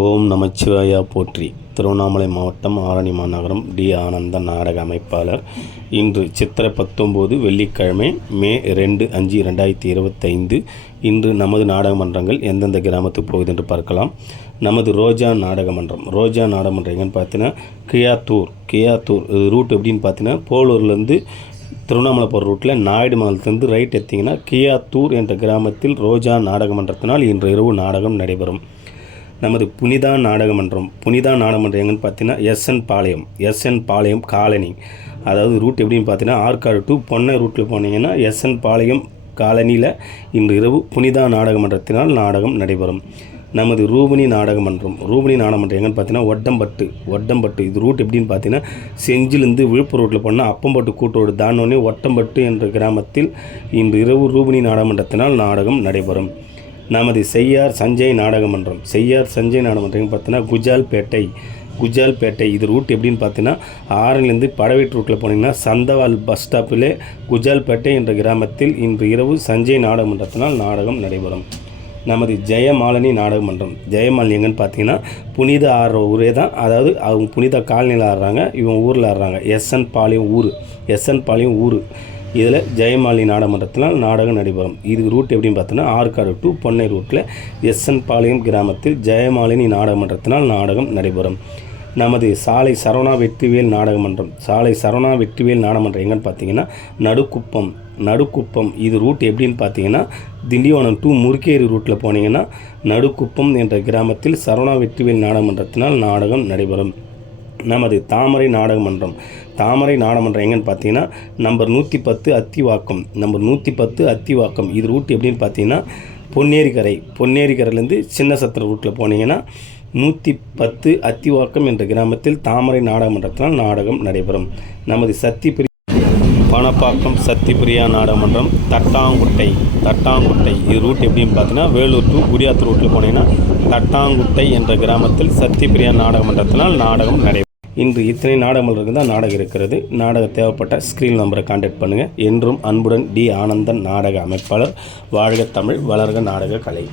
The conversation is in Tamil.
ஓம் நமச்சிவாயா போற்றி. திருவண்ணாமலை மாவட்டம் ஆரணி மாநகரம் டி ஆனந்த நாடக அமைப்பாளர். இன்று சித்திரை பத்தொம்போது வெள்ளிக்கிழமை மே ரெண்டு அஞ்சு ரெண்டாயிரத்தி இருபத்தைந்து. இன்று நமது நாடக மன்றங்கள் எந்தெந்த கிராமத்துக்கு போகுது என்று பார்க்கலாம். நமது ரோஜா நாடக மன்றம். ரோஜா நாடக மன்றம் எங்கன்னு பார்த்தீங்கன்னா கியாத்தூர். கியாத்தூர் ரூட் எப்படின்னு பார்த்தீங்கன்னா போலூர்லேருந்து திருவண்ணாமலை போகிற ரூட்டில் நாயுடு மங்கலத்துலேருந்து ரைட் எடுத்திங்கன்னா கியாத்தூர் என்ற கிராமத்தில் ரோஜா நாடக மன்றத்தினால் இன்று இரவு நாடகம் நடைபெறும். நமது புனிதா நாடகமன்றம் புனிதா நாடகமன்றம் எங்கன்னு பார்த்தீங்கன்னா SN Palayam SN Palayam colony. அதாவது ரூட் எப்படின்னு பார்த்தீங்கன்னா ஆற்காடு டு பொன்னை ரூட்டில் போனீங்கன்னா எஸ்என் பாளையம் காலனியில் இன்று இரவு புனிதா நாடகமன்றத்தினால் நாடகம் நடைபெறும். நமது ரூபினி நாடகமன்றம் ரூபினி நாடகமன்றம் எங்கன்னு பார்த்தீங்கன்னா ஒட்டம்பட்டு ஒட்டம்பட்டு. இது ரூட் எப்படின்னு பார்த்தீங்கன்னா செஞ்சிலேருந்து விழுப்புரம் ரோட்டில் போனால் அப்பம்பட்டு கூட்டோடு தாண்டோனே ஒட்டம்பட்டு என்ற கிராமத்தில் இன்று இரவு ரூபினி நாடகமன்றத்தினால் நாடகம் நடைபெறும். நமது செய்யார் சஞ்சய் நாடகமன்றம். செய்யார் சஞ்சய் நாடகமன்றம் பார்த்தீங்கன்னா குஜால்பேட்டை. குஜால்பேட்டை. இது ரூட் எப்படின்னு பார்த்தீங்கன்னா ஆறுலேருந்து படவேட் ரூட்டில் போனீங்கன்னா சந்தவால் பஸ் ஸ்டாப்பிலே குஜால்பேட்டை என்ற கிராமத்தில் இன்று இரவு சஞ்சய் நாடகமன்றத்தினால் நாடகம் நடைபெறும். நமது ஜெயமாலினி நாடக மன்றம் ஜெயமாலினி எங்கன்னு பார்த்தீங்கன்னா புனித ஆடுற ஊரே தான். அதாவது அவங்க புனித காலனியில் ஆடுறாங்க இவங்க ஊரில் ஆடுறாங்க எஸ்என் பாளையம் ஊர். எஸ்என் பாளையம் ஊர். இதில் ஜெயமாலினி நாடகமன்றத்தில் நாடகம் நடைபெறும் இது ரூட் எப்படின்னு பார்த்தோன்னா ஆற்காடு டு பொன்னை ரூட்டில் எஸ்என் பாளையம் கிராமத்தில் ஜெயமாலினி நாடகமன்றத்தினால் நாடகம் நடைபெறும். நமது சாலை சரவணா வெற்றிவேல் நாடகமன்றம். சாலை சரவணா வெற்றிவேல் நாடகமன்றம் எங்கன்னு பார்த்தீங்கன்னா நடுக்குப்பம் நடுக்குப்பம். இது ரூட் எப்படின்னு பார்த்தீங்கன்னா திண்டிவனம் டு முருக்கேரி ரூட்டில் போனீங்கன்னா நடுக்குப்பம் என்ற கிராமத்தில் சரவணா வெற்றிவேல் நாடகமன்றத்தினால் நாடகம் நடைபெறும். நமது தாமரை நாடகமன்றம். தாமரை நாடகமன்றம் எங்கன்னு பார்த்தீங்கன்னா நம்பர் நூற்றி பத்து அத்திவாக்கம். நம்பர் நூற்றி பத்து அத்திவாக்கம். இது ரூட் எப்படின்னு பார்த்தீங்கன்னா பொன்னேரிக்கரை. பொன்னேரிக்கரையிலேருந்து சின்ன சத்திர ரூட்டில் போனீங்கன்னா நூற்றி பத்து அத்திவாக்கம் என்ற கிராமத்தில் தாமரை நாடகமன்றத்தினால் நாடகம் நடைபெறும். நமது சத்திப்பிரி பணப்பாக்கம் சத்திப்பிரியா நாடகமன்றம் தட்டாங்குட்டை. தட்டாங்குட்டை. இது ரூட் எப்படின்னு பார்த்தீங்கன்னா வேலூர் டு குடியாத்தூர் ரூட்டில் போனீங்கன்னா தட்டாங்குட்டை என்ற கிராமத்தில் சத்திப்பிரியா நாடகமன்றத்தினால் நாடகம் நடைபெறும். இன்று இத்தனை நாடகங்கள் தான் நாடகம் இருக்கிறது. நாடகம் தேவைப்பட்ட ஸ்க்ரீன் நம்பரை காண்டாக்ட் பண்ணுங்கள் என்றும் அன்புடன் டி. ஆனந்தன் நாடக அமைப்பாளர் வாழ்க தமிழ் வளர்க நாடக கலை.